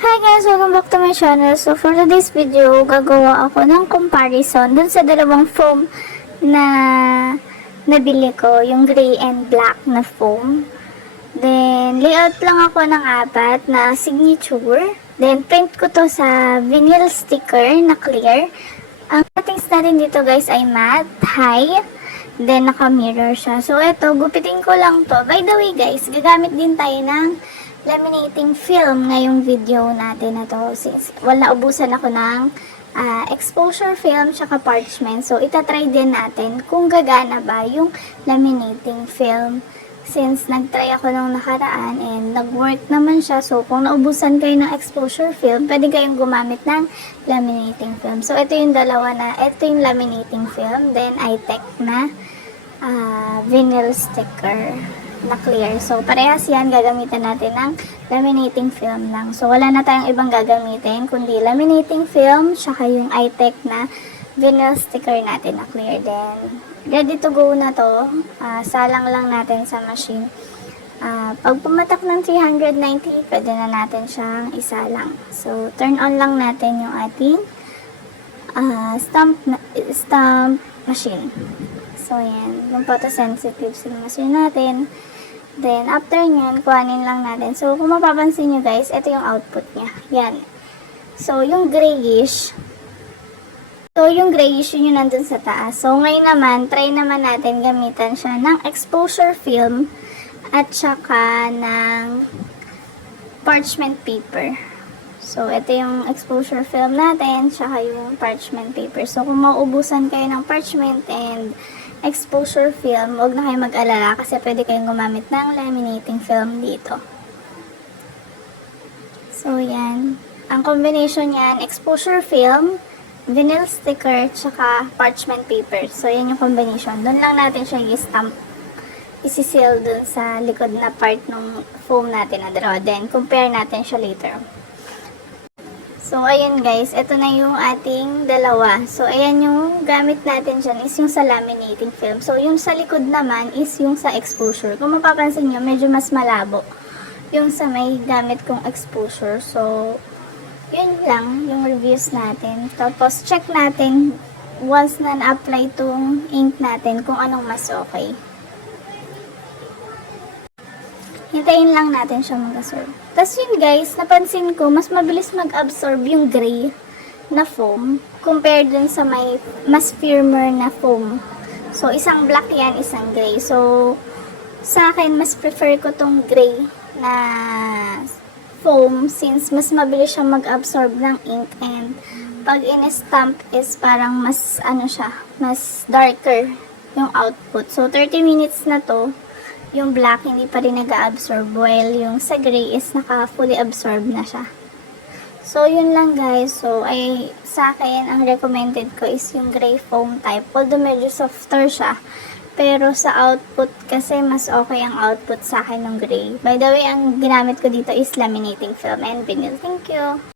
Hi guys! Welcome back to my channel. So for today's video, gagawa ako ng comparison dun sa dalawang foam na nabili ko. Yung gray and black na foam. Then, layout lang ako ng apat na signature. Then, print ko to sa vinyl sticker na clear. Ang settings natin dito guys ay matte, high, then naka-mirror siya. So, ito, gupitin ko lang to. By the way guys, gagamit din tayo ng laminating film ngayong video natin na to. Since wala ubusan ako ng ah, exposure film tsaka parchment. So, itatry din natin kung gagana ba yung laminating film since nag-try ako nung nakaraan and nag-work naman siya. So, kung naubusan kayo ng exposure film, pwede kayong gumamit ng laminating film. So, ito yung dalawa na, ito yung laminating film, then iTech na ah, vinyl sticker na clear. So, parehas yan, gagamitan natin ng laminating film lang. So, wala na tayong ibang gagamitin, kundi laminating film, tsaka yung iTech na vinyl sticker natin na clear din. Ready to go na to. Ah, salang lang natin sa machine. Ah, pag pumatak ng 390, pwede na natin siyang isalang. So, turn on lang natin yung ating ah, stamp, stamp machine. So, yan. Yung photosensitive sa machine natin. Then, after nyan, kuhanin lang natin. So, kung mapapansin nyo guys, ito yung output niya. Yan. So, yung grayish, So, yung grayish, yun yung nandun sa taas. So, ngayon naman, try naman natin gamitan siya ng exposure film at saka ng parchment paper. So, ito yung exposure film natin, saka yung parchment paper. So, kung mauubusan kayo ng parchment and exposure film, huwag na kayo mag-alala kasi pwede kayong gumamit ng laminating film dito. So, yan. Ang combination yan, exposure film, vinyl sticker, tsaka parchment paper. So, yan yung combination. Doon lang natin siya i-stamp. Isi-seal dun sa likod na part ng foam natin na draw. Then, compare natin siya later. So, ayun guys. Ito na yung ating dalawa. So, ayan yung gamit natin dyan is yung sa laminating film. So, yung sa likod naman is yung sa exposure. Kung mapapansin nyo, medyo mas malabo yung sa may gamit kong exposure. So, yun lang yung reviews natin. Tapos, check natin once na na-apply tong ink natin kung anong mas okay. Hintayin lang natin siya mag-absorb. Tapos yun guys, napansin ko, mas mabilis mag-absorb yung gray na foam compared dun sa may mas firmer na foam. So, isang black yan, isang gray. So, sa akin, mas prefer ko tong gray na foam since mas mabilis siya mag-absorb ng ink and pag in-stamp is parang mas ano siya, mas darker yung output. So 30 minutes na to, yung black hindi pa rin nag-absorb while yung sa gray is naka fully absorb na siya. So yun lang guys. So ay sa akin ang recommended ko is yung gray foam type. Although medyo softer siya. Pero sa output kasi mas okay ang output sa akin ng gray. By the way, ang ginamit ko dito is laminating film and vinyl. Thank you!